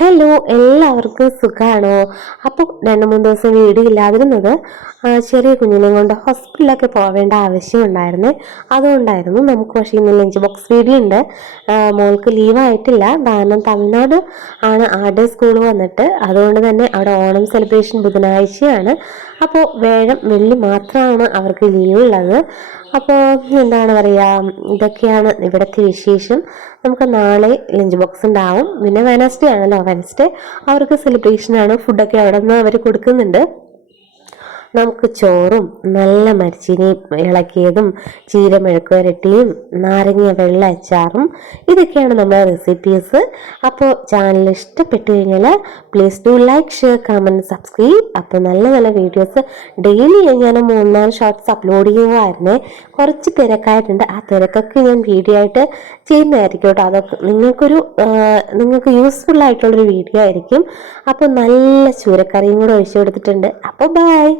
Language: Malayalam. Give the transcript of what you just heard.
ഹലോ, എല്ലാവർക്കും സുഖമാണോ? അപ്പോൾ 2-3 ദിവസം വീഡിയോ ഇല്ലാതിരുന്നത് ചെറിയ കുഞ്ഞിനെ കൊണ്ട് ഹോസ്പിറ്റലിലൊക്കെ പോവേണ്ട ആവശ്യമുണ്ടായിരുന്നേ. അതുകൊണ്ടായിരുന്നു. നമുക്ക് പക്ഷേ ഇന്ന് ലഞ്ച് ബോക്സ് വീഡിയോ ഉണ്ട്. മോൾക്ക് ലീവായിട്ടില്ല, കാരണം തമിഴ്നാട് ആണ് ആടെ സ്കൂൾ വന്നിട്ട്. അതുകൊണ്ട് തന്നെ അവിടെ ഓണം സെലിബ്രേഷൻ ബുധനാഴ്ചയാണ്. അപ്പോൾ വ്യാഴം വെള്ളി മാത്രമാണ് അവർക്ക് ലീവ് ഉള്ളത്. അപ്പോൾ എന്താണ് പറയുക, ഇതൊക്കെയാണ് ഇവിടുത്തെ വിശേഷം. നമുക്ക് നാളെ ലഞ്ച് ബോക്സ് ഉണ്ടാവും. പിന്നെ വെനസ്ഡേ ആണല്ലോ, വെനസ്ഡേ അവർക്ക് സെലിബ്രേഷനാണ്. ഫുഡൊക്കെ അവിടെ നിന്ന് അവർ കൊടുക്കുന്നുണ്ട്. നമുക്ക് ചോറും നല്ല മരിച്ചീനിയും ഇളക്കിയതും ചീരമെഴുക്ക് വരട്ടിയും നാരങ്ങ വെള്ള അച്ചാറും ഇതൊക്കെയാണ് നമ്മുടെ റെസിപ്പീസ്. അപ്പോൾ ചാനൽ ഇഷ്ടപ്പെട്ടു കഴിഞ്ഞാൽ please do like, share, comment, subscribe. അപ്പോൾ നല്ല നല്ല വീഡിയോസ് ഡെയിലി ഞാൻ 3-4 ഷോർട്സ് അപ്ലോഡ് ചെയ്യുന്നതായിരുന്നേ. കുറച്ച് തിരക്കായിട്ടുണ്ട്. ആ തിരക്കൊക്കെ ഞാൻ വീഡിയോ ആയിട്ട് ചെയ്യുന്നതായിരിക്കും കേട്ടോ. അതൊക്കെ നിങ്ങൾക്ക് യൂസ്ഫുൾ ആയിട്ടുള്ളൊരു വീഡിയോ ആയിരിക്കും. അപ്പോൾ നല്ല ചൂരക്കറിയും കൂടെ ഒഴിച്ചു കൊടുത്തിട്ടുണ്ട്. അപ്പോൾ ബൈ.